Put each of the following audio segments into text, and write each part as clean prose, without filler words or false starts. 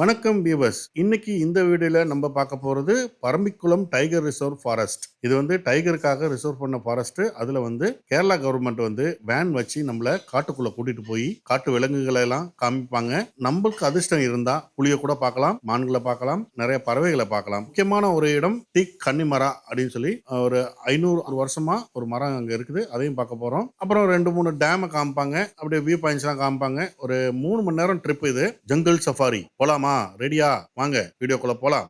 வணக்கம் வியூவர்ஸ். இன்னைக்கு இந்த வீடியோல நம்ம பார்க்க போறது பரம்பிக்குளம் டைகர் ரிசர்வ் ஃபாரஸ்ட். இது வந்து டைகருக்காக ரிசர்வ் பண்ண ஃபாரஸ்ட். அதுல வந்து கேரளா கவர்மெண்ட் வந்து வேன் வச்சு நம்மள காட்டுக்குள்ள கூட்டிட்டு போய் காட்டு விலங்குகளை எல்லாம் காமிப்பாங்க. நம்மளுக்கு அதிர்ஷ்டம் இருந்தா புலிய கூட பார்க்கலாம், மான்களை பார்க்கலாம், நிறைய பறவைகளை பார்க்கலாம். முக்கியமான ஒரு இடம் டீக் கன்னிமரா அப்படின்னு சொல்லி ஒரு 500 வருஷமா ஒரு மரம் அங்க இருக்குது. அதையும் பார்க்க போறோம். அப்புறம் 2-3 டேமை காமிப்பாங்க. அப்படியே வியூ பாயிண்ட்ஸ் எல்லாம் காமிப்பாங்க. ஒரு 3 மணி நேரம் ட்ரிப் இது. ஜங்கல் சஃபாரி போலாமா? ரெடியா? வாங்க வீடியோக்குள்ள போலாம்.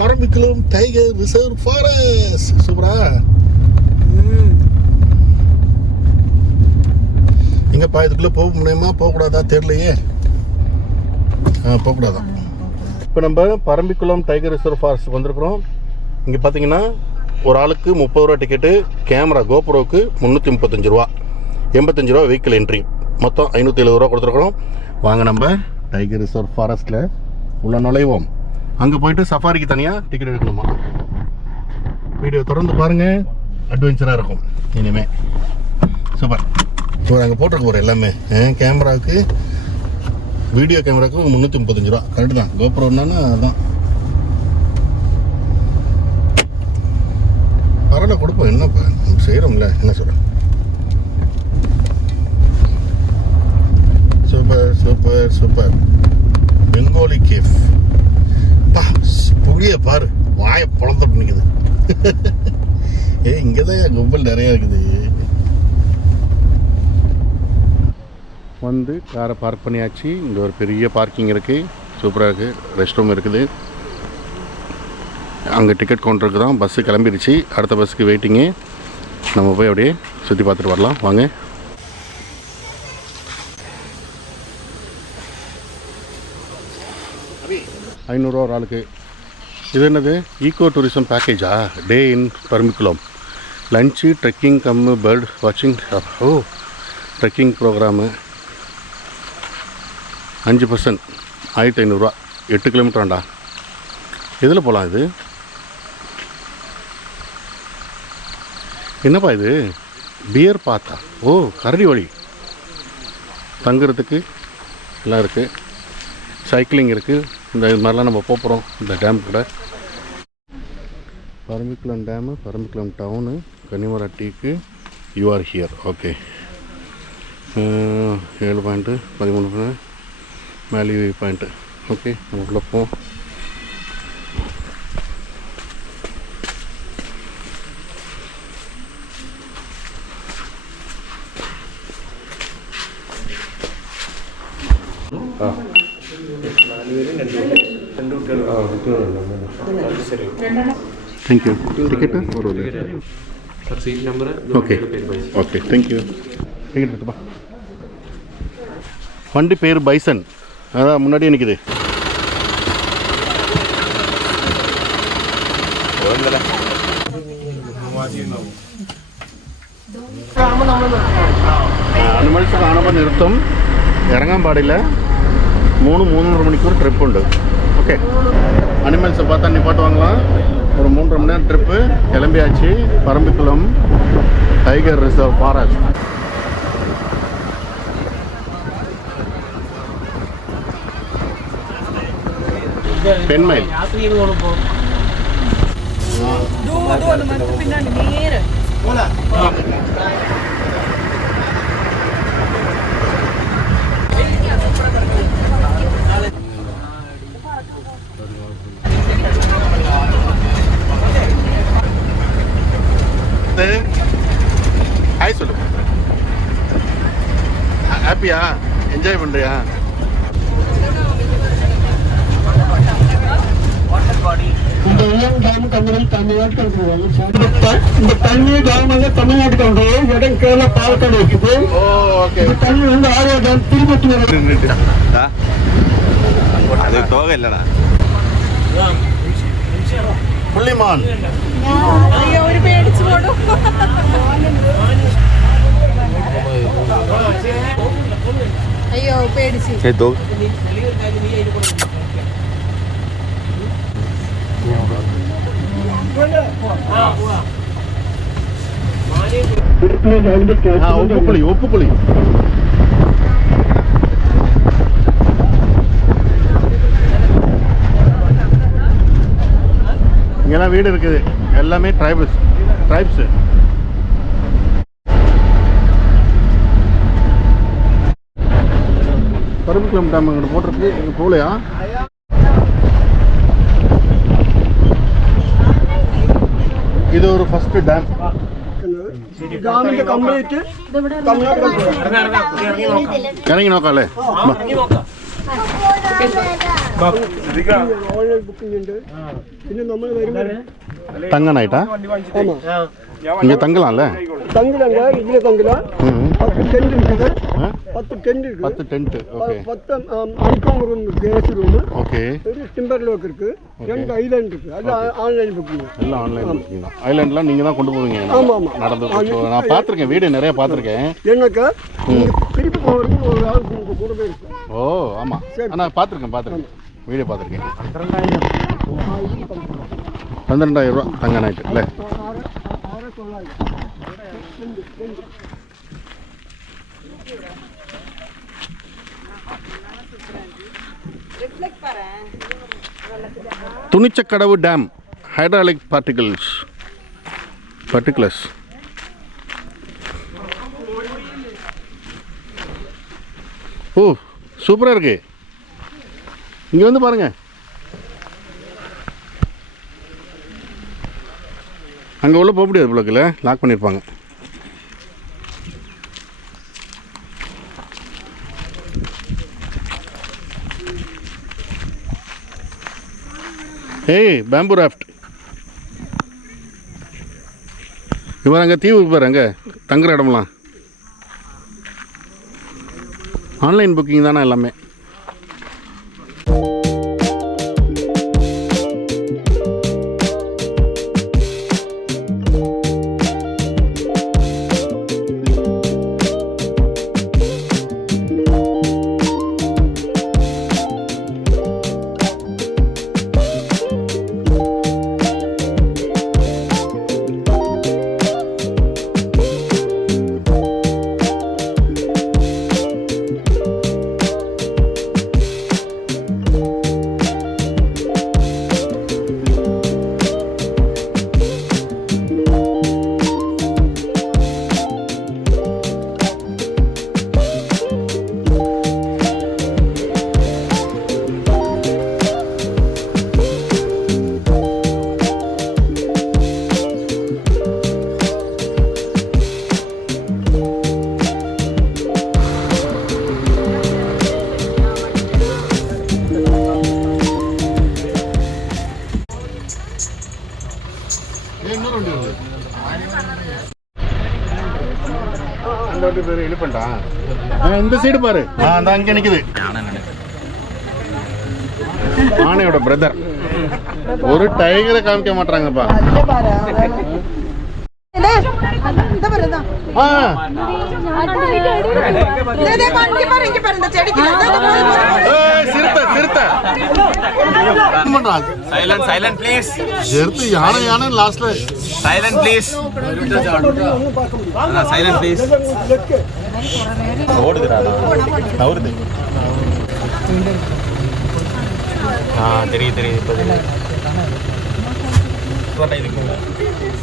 Parambikulam tiger reserve forest. சூப்பரா. எங்கப்பா இதுக்குள்ள போக முடியுமா போக கூடாதா தெரியலையே. போக கூடாதா. இப்போ நம்ம பரம்பிக்குளம் டைகர் ரிசர்வ் ஃபாரஸ்ட் வந்திருக்கிறோம். இங்கே பார்த்தீங்கன்னா ஒரு ஆளுக்கு 30 ரூபா டிக்கெட்டு, கேமரா கோப்ரோவுக்கு 335 ரூபா, 85 ரூபா வெஹிக்கிள் என்ட்ரி, மொத்தம் 570 ரூபா கொடுத்துருக்குறோம். வாங்க நம்ம டைகர் ரிசர்வ் ஃபாரஸ்ட்டில் உள்ள நுழைவோம். அங்கே போயிட்டு சஃபாரிக்கு தனியாக டிக்கெட் எடுக்கணுமா. வீடியோ தொடர்ந்து பாருங்கள், அட்வென்ச்சராக இருக்கும் இனிமேல். சூப்பர். இப்போ அங்கே போட்டிருக்க போகிற எல்லாமே கேமராவுக்கு, வீடியோ கேமராவுக்கு 335 ரூபா. கரெக்டு தான். கோப்ரோன்னா அதுதான் பரவாயில்ல, கொடுப்போம். என்னப்பா நம்ம செய்கிறோம்ல, என்ன சொல்கிறேன். Super super super. Bengali cafe. புளிய பாரு, வாயை பொழந்த பண்ணிக்குது. இங்கே தான் கும்பல் நிறையா இருக்குது. வந்து காரை பார்க் பண்ணியாச்சு. இங்கே ஒரு பெரிய பார்க்கிங் இருக்குது, சூப்பராக இருக்குது. ரெஸ்ட் ரூம் இருக்குது. அங்கே டிக்கெட் கவுண்டருக்கு தான் பஸ்ஸு கிளம்பிடுச்சு. அடுத்த பஸ்ஸுக்கு வெயிட்டிங்கு. நம்ம போய் அப்படியே சுற்றி பார்த்துட்டு வரலாம். வாங்க. ₹500 ஒரு ஆளுக்கு. இது என்னது? ஈகோ டூரிசம் பேக்கேஜா? Day in Parambikulam. Lunch, trekking, bird வாட்சிங். ட்ரெக்கிங் ப்ரோக்ராமு 5%, 1500 ரூபா. 8 கிலோமீட்டராண்டா. எதில் போகலாம் இது? என்னப்பா இது? பியர் பாத்தா? கரடி வழி. தங்குறதுக்கு எல்லாம் இருக்குது. சைக்கிளிங் இருக்குது. இது மாதிரிலாம் நம்ம போகிறோம் இந்த டேம் கூட. Parambikulam dam, Parambikulam town, Kannimara teak. You are here. Okay. 7 point, 13 மேலி பாயிண்ட்டு. ஓகே, நமக்குள்ளே போவோம். Thank you. Ticket or sir, seat number. Okay. Okay. Thank you. Ticket எடுத்துப்பா. வண்டி பேர் பைசன். அதான் முன்னாடியே நிற்குது. അനിമൽസ് കാണുമ്പോൾ നിർത്തും. ഇറങ്ങാൻ പാടില്ല. 3-3.5 മണിക്കൂർ ട്രിപ്പ് ഉണ്ട്. ஓகே. அனிமல்ஸை பார்த்தா நிப்பாட்டுவாங்களாம். ஒரு 3.5 மணி நேரம் ட்ரிப்பு. கிளம்பியாச்சு. Parambikulam tiger reserve forest. பெண்மயில். ஹாய் சொல்லு. ஹாப்பியா? என்ஜாய் பண்ணுறியா? இந்த தண்ணி டேம் வந்து தமிழ்நாட்டுக்கு வந்து இடம் கேரளா பாலக்காடு இருக்குது. தண்ணி வந்து ஆர்வா டேம் திருப்பத்தூர். அது தோகை இல்லடா. புள்ளிமான். അയ്യോ പേടിച്ചു. உப்புப்புளி உப்புப்புளி. இங்கெல்லாம் வீடு இருக்குது, எல்லாமே ட்ரைப்ஸ். பரம்பிக்குளம் டேம் அங்கே போட்டிருக்கு, இங்கே போகலையா? இது ஒரு ஃபர்ஸ்ட் டேம். இறங்கி நோக்காலே தங்கனாயிட்டா இங்க தங்கலாம்ல? தங்கலாங்க, இதுல தங்கலாம். 10 டென்ட் இருக்குது. 10 டென்ட் இருக்கு. 10 டென்ட். ஓகே. 10 அன்கம் ரூம், கேஸ் ரூம். ஓகே. ஒரு டிம்பர் லோக் இருக்கு. 2 ஐலாண்ட் இருக்கு. அது ஆன்லைன் புக்கிங். எல்லாம் ஆன்லைன் புக்கிங் தான். ஐலாண்ட்லாம் நீங்க தான் கொண்டு போவீங்க? ஆமா ஆமா. நடந்து நான் பாத்துர்க்கேன், வீடியோ நிறைய பாத்துர்க்கேன். எனக்கு திருப்பி போறதுக்கு ஒரு ஆள் கூடவே இருக்கு. ஓ ஆமா, நான் பாத்துர்க்கேன், வீடியோ பாத்துர்க்கேன். 12,000 ரூபா தங்க நைட்டு இல்லை? துணிச்சக்கடவு டேம், ஹைட்ராலிக் பார்ட்டிகல்ஸ். ஓ சூப்பராக இருக்கு. இங்கே வந்து பாருங்க, அங்கே உள்ள போக முடியாது, பிள்ளைக்கில் லாக் பண்ணியிருப்பாங்க. ஏய் பேம்பு ராஃப்ட். இவர் அங்கே தீவு பாரு, அங்கே தங்குற இடம்லாம் ஆன்லைன் புக்கிங் தானே எல்லாமே. பேர் எலிபண்டா? இந்த சைடு பாரு, அந்த அங்கே நிக்குது ஆனையோட பிரதர். ஒரு டைகரை காமிக்க மாட்டாங்கப்பா. Silent please. யானை லாஸ்ட்ல Silent please. Silent please. ஓடுதுடா நவுறுது. தெரியுது இப்போ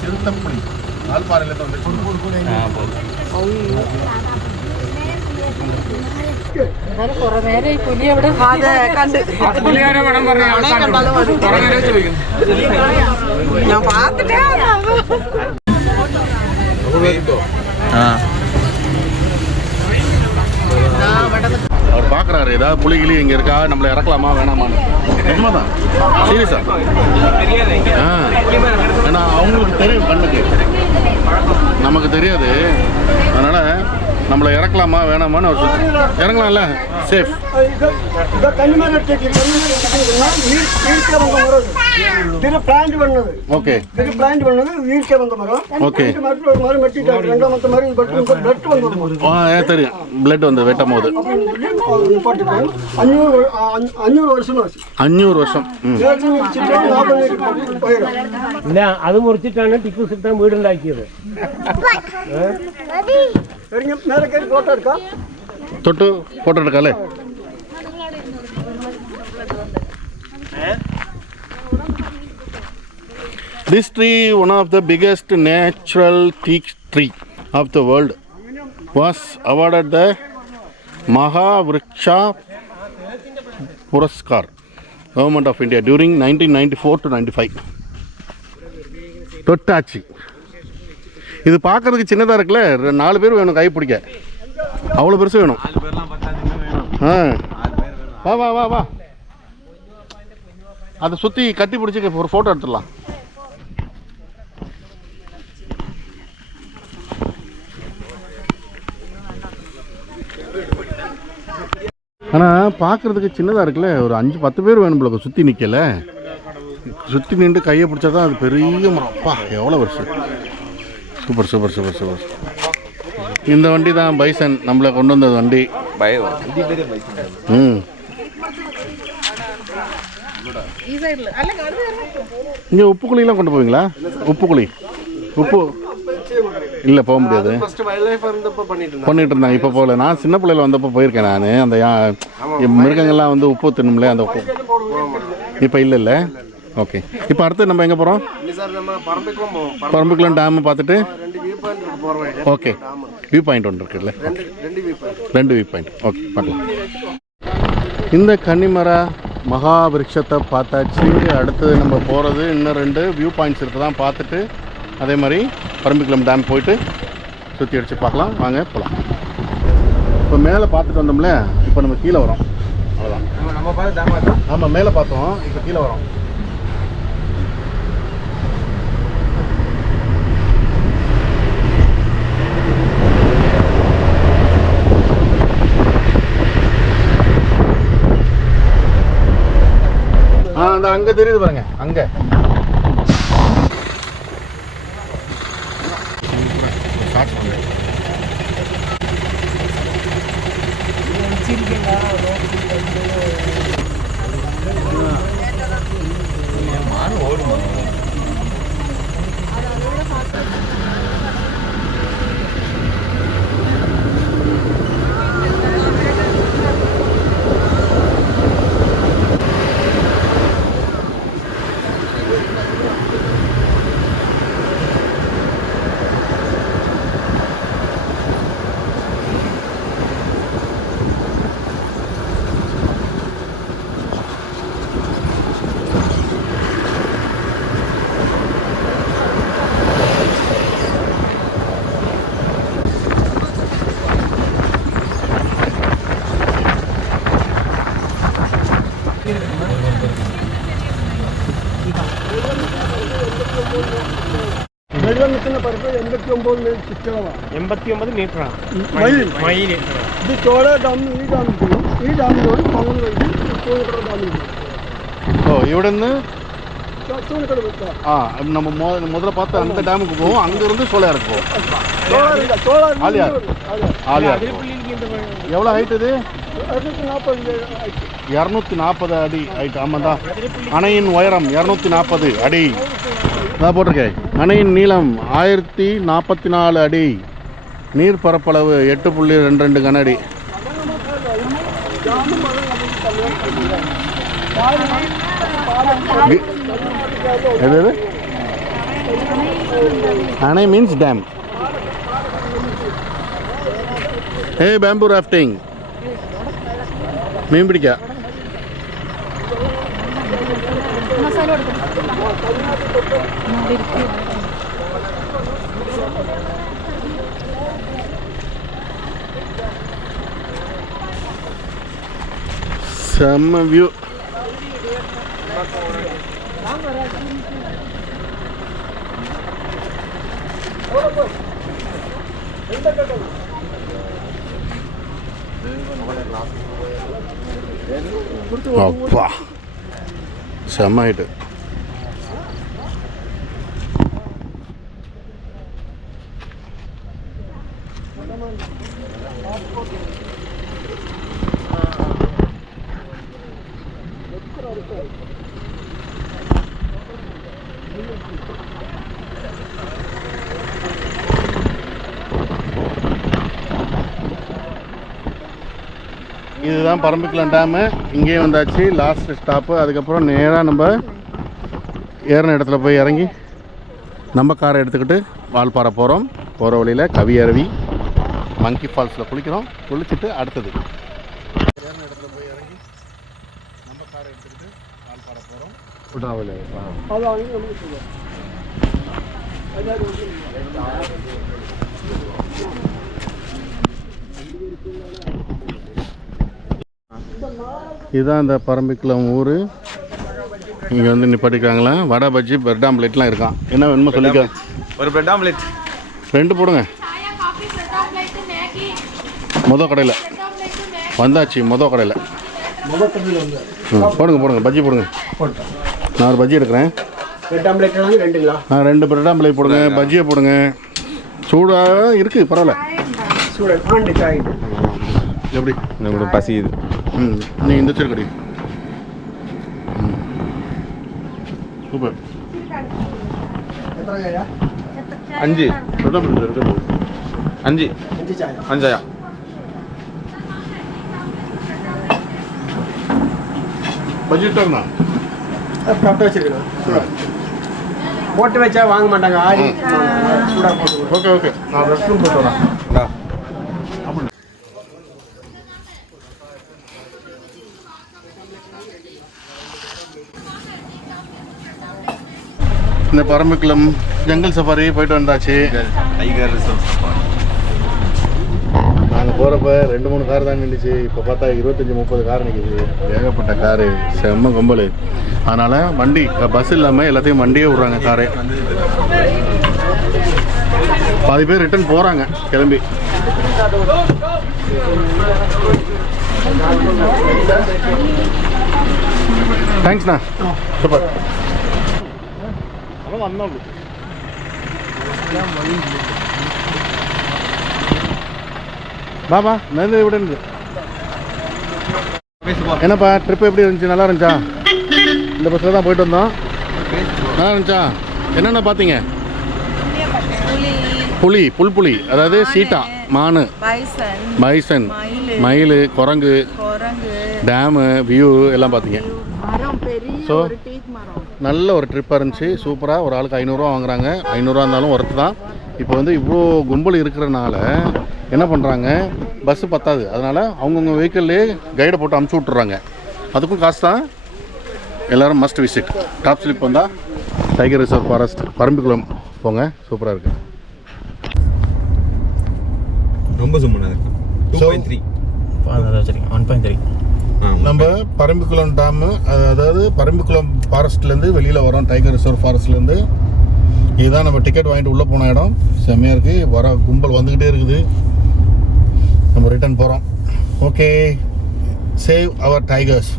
சிறுத்தைப்புலி ஆல்பாறையில வந்து அவர் பார்க்குறாரு ஏதாவது புலிகிளி இங்கே இருக்கா, நம்மளை இறக்கலாமா வேணாமான்னு. உண்மைதான், சீரியஸா. ஏன்னா அவங்களுக்கு தெரியும், கண்ணுக்கு நமக்கு தெரியாது. அதனால் நம்மளை இறக்கலாமா வேணாமான்னு அவர் இறங்கலாம்ல, சேஃப். திரு பிளான்ட் பண்ணது ஓகே திரு பிளான்ட் பண்ணது வீழ்ச்சி வந்த மரம் ஓகே மரத்தில் ஒரு மரம் வெட்டிட்டாங்க ரெண்டாமத்த மாதிரி பிளட் வந்து தெரியும் பிளட் வந்து வெட்டும் போது போட்டுட்டாங்க 500 வருஷம் ஆச்சு 500 வருஷம் ഇല്ല അത് മുറിച്ചിട്ടാണ് ടിപ്പു സുൽത്താൻ വീടുണ്ടാക്കിയത് மேலே கறி போட்டோ இருக்கா தொட்டு photo எடுக்காலே This tree, one of the biggest natural teak tree of the world, was awarded the Mahavriksha Puraskar, Government of India, during 1994 to 95. தொட்டாச்சி இது பார்க்கறதுக்கு சின்னதாக இருக்குல்ல 4 பேர் வேணும் கை பிடிக்க அவ்வளோ பெருசு வேணும் வா வா வா வா அதை சுற்றி கட்டி பிடிச்சி ஒரு ஃபோட்டோ எடுத்துடலாம் ஆனால் பார்க்குறதுக்கு சின்னதாக இருக்குல்ல ஒரு 5-10 பேர் வேணும் போல சுற்றி நிற்கல சுற்றி நின்று கையை பிடிச்சா தான் அது பெரிய மரம் அப்பா எவ்வளோ வருஷம் சூப்பர் சூப்பர் சூப்பர் சூப்பர் இந்த வண்டி தான் பைசன் நம்மளை கொண்டு வந்தது வண்டி ம் இங்கே உப்புக்குழிலாம் கொண்டு போவீங்களா உப்புக்குழி உப்பு இல்லை போக முடியாது பண்ணிட்டு இருந்தாங்க இப்போ போகல நான் சின்ன பிள்ளையில வந்தப்போ போயிருக்கேன் நான் அந்த மிருகங்கள்லாம் வந்து உப்பு தின்னும்ல அந்த உப்பு இப்போ இல்லை ஓகே இப்போ அடுத்து நம்ம எங்கே போகிறோம் பரம்பிக்குளம் டேம் பார்த்துட்டு ஓகே வியூ பாயிண்ட் ஒன்று இருக்குல்ல 2 வியூ பாயிண்ட் ஓகே பார்க்கலாம் இந்த கன்னிமர மகாவிருட்சத்தை பார்த்தாச்சு அடுத்தது நம்ம போகிறது இன்னும் 2 வியூ பாயிண்ட்ஸ் இருக்குது தான் பார்த்துட்டு அதே மாதிரி பரம்பிக்குளம் டேம் போயிட்டு சுற்றி அடித்து பார்க்கலாம் வாங்க போகலாம் இப்போ மேலே பார்த்துட்டு வந்தோம்ல இப்போ நம்ம கீழே வரோம் அவ்வளோதான் ஆமாம் மேலே பார்த்தோம் இப்போ கீழே வரோம் அந்த அங்கே தெரியுது பாருங்க அங்கே വെള്ളം നിൽക്കുന്ന പരപ്പ് 89 ചുറ്റളവാണ് 89 മീറ്ററാണ് മൈൽ ഇത് ചോള ഡാം ഈ ഡാമിൽ പോകും ഈ ഡാമിനോട് പങ്ങൽ വഴി സൂര്യക്കട ഡാമിൽ പോകും ஓ இവിടുന്ന് சூரியக்கடை வைக்கலாம் நம்ம முதல்ல பார்த்து அந்த டேமுக்கு போவோம் அங்கேருந்து சோலையாருக்கு போவோம் ஆலியார் ஆலியார் எவ்வளோ ஹைட் இது 240 அடி ஹைட் ஆமாம் தான் அணையின் உயரம் 240 அடி நான் போட்டிருக்கேன் அணையின் நீளம் 1044 அடி நீர் பரப்பளவு 8.22 கன அடி எது அணை மீன்ஸ் டேம் பேம்பு ராஃப்டிங் மீன் பிடிக்க செம்ம வியூ அப்பா செம்ம ஹைட்டு இதுதான் பரம்பிக்குளம் டேமு. இங்கேயே வந்தாச்சு, லாஸ்ட் ஸ்டாப்பு. அதுக்கப்புறம் நேராக நம்ம ஏறின இடத்துல போய் இறங்கி நம்ம காரை எடுத்துக்கிட்டு வால்பாறை போகிறோம். போகிற வழியில் கவி அருவி, மங்கி ஃபால்ஸில் குளிக்கிறோம். குளிச்சுட்டு அடுத்தது ஏறின இடத்துல போய் இறங்கி நம்ம காரை எடுத்துக்கிட்டு வால்பாறை போகிறோம். இதுதான் இந்த பரம்பிக்குளம் ஊர். இங்கே வந்து நிப்பாட்டிக்கிறாங்களா, வடை பஜ்ஜி பிரெட் ஆம்லேட்லாம் இருக்கான். என்ன வேணுமோ சொல்லிக்க. ஒரு பிரெட் ஆம்லெட் 2 போடுங்க. மொதல் கடையில் வந்தாச்சு, மொதல் கடையில் போடுங்க போடுங்க, பஜ்ஜி போடுங்க. நான் ஒரு பஜ்ஜி எடுக்கிறேன். பிரெட் ஆம்லேட் 2ங்களா? 2 பிரெட் ஆம்லேட் போடுங்க, பஜ்ஜியை போடுங்க. சூடாக இருக்குது, பரவாயில்ல. எப்படி உங்களுக்கு பசி இது? நீ இந்த சரி சூப்பர். 5 5 பட்ஜெட் போட்டு வச்சா வாங்க மாட்டாங்க, ஆடி சூடாக போட்டு. ஓகே ஓகே, நான் ரெஸ்ட் ரூம் போட்டு வரேன். இந்த பரம்பிக்குளம் ஜங்கல் சஃபாரி போயிட்டு வந்தாச்சு. Tiger reserve safari. நாங்கள் போகிறப்ப 2-3 கார் தான் நின்றுச்சு. இப்போ பார்த்தா 25-30 கார் நிற்கிது. ஏகப்பட்ட காரு, செம்ம கும்பல். அதனால் வண்டி பஸ் இல்லாமல் எல்லாத்தையும் வண்டியே விட்றாங்க, காரே. பாதி பேர் ரிட்டர்ன் போகிறாங்க கிளம்பி. தேங்க்ஸ்ண்ணா, சூப்பர். வந்தோம். பாபா நன்றி விட. என்னப்பா ட்ரிப் எப்படி இருந்துச்சு? நல்லா இருந்துச்சா? இந்த பஸ்ஸில் தான் போயிட்டு வந்தோம். நல்லா இருந்துச்சா? என்னென்ன பார்த்தீங்க? புலி, புல்புலி, அதாவது சீட்டா, மானு, பைசன், மயில், குரங்கு, டேமு, வியூ எல்லாம் பார்த்தீங்க. ஸோ நல்ல ஒரு ட்ரிப்பாக இருந்துச்சு, சூப்பராக. ஒரு ஆளுக்கு 500 ரூபா வாங்குறாங்க. 500 ரூபா இருந்தாலும் ஒர்த்து தான். இப்போ வந்து இவ்வளோ கும்பல் இருக்கிறனால என்ன பண்ணுறாங்க, பஸ்ஸு பத்தாது. அதனால் அவங்கவுங்க வெஹிக்கிள்லேயே கைடை போட்டு அமுச்சு விட்றாங்க. அதுக்கும் காசு தான். எல்லோரும் மஸ்ட் விசிட். டாப் ஸ்லிப் வந்தால் டைகர் ரிசர்வ் ஃபாரஸ்ட் பரம்பிக்குளம் போங்க, சூப்பராக இருக்குது. ரொம்ப சும்மா இருக்கு. 2.3 1.3. நம்ம பரம்பிக்குளம் டேமு, அதாவது பரம்பிக்குளம் ஃபாரஸ்ட்லேருந்து வெளியில் வரோம், டைகர் ரிசர்வ் ஃபாரஸ்ட்லேருந்து. இதுதான் நம்ம டிக்கெட் வாங்கிட்டு உள்ளே போன இடம். செம்மையாக இருக்குது. வர கும்பல் வந்துக்கிட்டே இருக்குது. நம்ம ரிட்டர்ன் போகிறோம். Okay, save our tigers.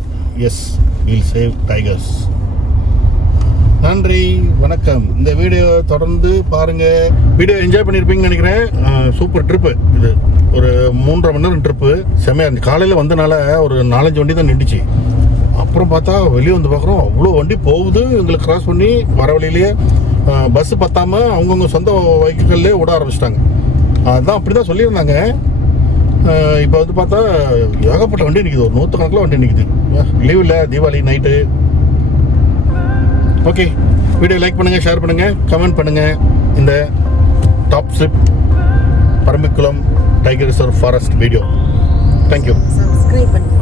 Yes, will save tigers. நன்றி, வணக்கம். இந்த வீடியோ தொடர்ந்து பாருங்கள். வீடியோ என்ஜாய் பண்ணியிருப்பீங்கன்னு நினைக்கிறேன். சூப்பர் ட்ரிப்பு இது. ஒரு 3.5 மணி நேரம் ட்ரிப்பு. செம்மையாக இருந்துச்சு. காலையில் வந்தனால ஒரு 4-5 வண்டி தான் நின்றுச்சு. அப்புறம் பார்த்தா வெளியே வந்து பார்க்குறோம், அவ்வளோ வண்டி போகுது. எங்களுக்கு கிராஸ் பண்ணி வர வழியிலேயே பஸ்ஸு பத்தாமல் அவங்கவுங்க சொந்த வெஹிக்கிள்லேயே விட ஆரம்பிச்சிட்டாங்க. அதுதான் அப்படி தான் சொல்லியிருந்தாங்க. இப்போ வந்து பார்த்தா ஏகப்பட்ட வண்டி நிற்கிது. ஒரு 100 கணக்கில் வண்டி நிற்கிது. லீவ் இல்லை, Deepavali night. Okay, video like பண்ணுங்கள், ஷேர் பண்ணுங்கள், கமெண்ட் பண்ணுங்கள். இந்த top slip Parambikulam tiger reserve forest video. Thank you. Subscribe பண்ணுங்க.